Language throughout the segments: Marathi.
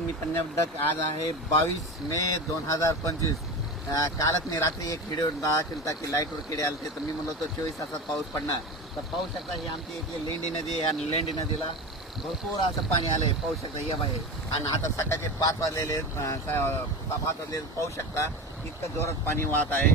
मी पन्नाबद्दक आज आहे बावीस मे दोन हजार पंचवीस कालच मी रात्री एक व्हिडिओ दाखल होता की लाईटवर किडे आले ते तर मी म्हणलो चोवीस तासात पाऊस पडणार तर पाहू शकता ही आमची इथली लेंडी नदी आहे आणि लेंडी नदीला भरपूर असं पाणी आलं आहे पाहू शकता या बाई आणि आता सकाळचे पाच वाजलेले पाच वाजलेले पाहू शकता इतकं जोरात पाणी वाहत आहे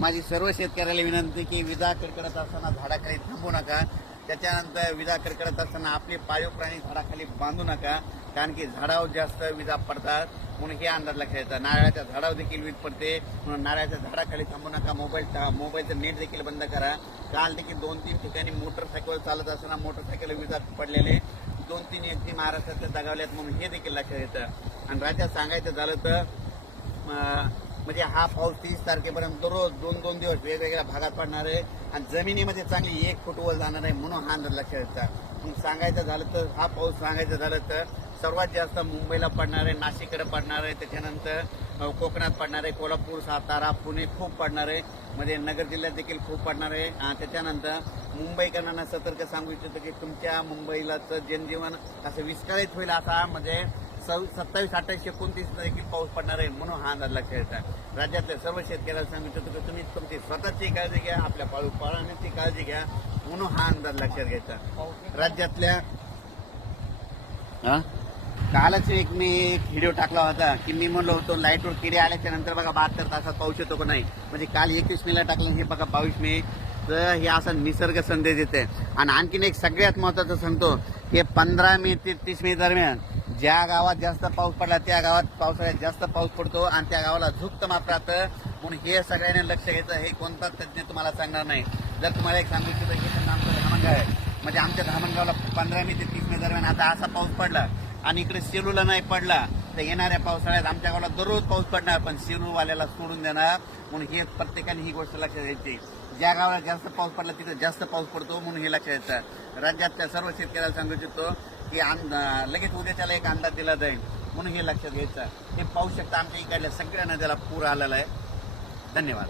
माझी सर्व शेतकऱ्याला विनंती की विजा कडकडत असताना झाडाखाली थांबू नका त्याच्यानंतर विजा कडकडत असताना आपले पाळीव प्राणी झाडाखाली बांधू नका कारण की झाडावर जास्त विजा पडतात म्हणून हे अंदाज लक्षात येतात नारळाच्या झाडावर देखील वीज पडते म्हणून नारळाच्या झाडाखाली थांबू नका मोबाईल मोबाईलचं नेट देखील बंद करा काल देखील दोन तीन ठिकाणी मोटरसायकल चालत असताना मोटरसायकल विजा पडलेले दोन तीन व्यक्ती महाराष्ट्रातल्या दगावल्यात म्हणून हे देखील लक्षात येतं आणि राज्यात सांगायचं झालं तर म्हणजे हा पाऊस तीस तारखेपर्यंत दररोज दोन दोन दिवस वेगवेगळ्या भागात पडणार आहे आणि जमिनीमध्ये चांगली एक फुटवल जाणार आहे म्हणून हा अंदाज लक्षात येतात मग सांगायचं झालं तर हा पाऊस सांगायचं झालं तर सर्वात जास्त मुंबईला पडणार आहे नाशिककडे पडणार आहे त्याच्यानंतर कोकणात पडणार आहे कोल्हापूर सातारा पुणे खूप पडणार आहे म्हणजे नगर जिल्ह्यात देखील खूप पडणार आहे त्याच्यानंतर मुंबईकरांना सतर्क सांगू इच्छितो की तुमच्या मुंबईलाचं जनजीवन असं विस्कळीत होईल असा म्हणजे सत्तावीस अठ्ठावीस एकोणतीस देखील पाऊस पडणार आहे म्हणून हा अंदाज लक्षात येतात राज्यातल्या सर्व शेतकऱ्याला सांगितलं की तुम्ही तुमची स्वतःची काळजी घ्या आपल्या पाळू पाळण्याची काळजी घ्या म्हणून हा अंदाज लक्षात घ्यायचा राज्यातल्या कालच एक मी एक व्हिडिओ टाकला होता की मी म्हणलो होतो लाईटवर किडे आल्याच्या नंतर बघा बहात्तर तासात पाऊस येतो का नाही म्हणजे काल एकवीस मेला टाकलं हे बघा बावीस मे तर हे असा निसर्ग संदेश देते आणि आणखीन एक सगळ्यात महत्वाचं सांगतो हे पंधरा मे ते तीस मे दरम्यान ज्या गावात जास्त पाऊस पडला त्या गावात पावसाळ्यात जास्त पाऊस पडतो आणि त्या गावाला झुक्त माप राहतं म्हणून हे सगळ्यांनी लक्ष घ्यायचं हे कोणताच तज्ज्ञ तुम्हाला सांगणार नाही जर तुम्हाला एक सांगू इच्छित की आमचं धामणगाव आहे म्हणजे आमच्या धामणगावला पंधरा मे ते तीस मे दरम्यान आता असा पाऊस पडला आणि इकडे सेलूला नाही पडला तर येणाऱ्या पावसाळ्यात आमच्या गावाला दररोज पाऊस पडणार पण सेलूवाल्याला सोडून देणार म्हणून हे प्रत्येकाने ही गोष्ट लक्षात घ्यायची ज्या गावाला जास्त पाऊस पडला तिथे जास्त पाऊस पडतो म्हणून हे लक्षात घ्यायचं राज्यातल्या सर्व शेतकऱ्याला सांगू इच्छितो की लगेच उद्याच्याला एक अंदाज दिला जाईल म्हणून हे लक्षात घ्यायचं हे पाहू शकता आमच्या इकडल्या सगळ्या नद्याला पूर आलेला आहे धन्यवाद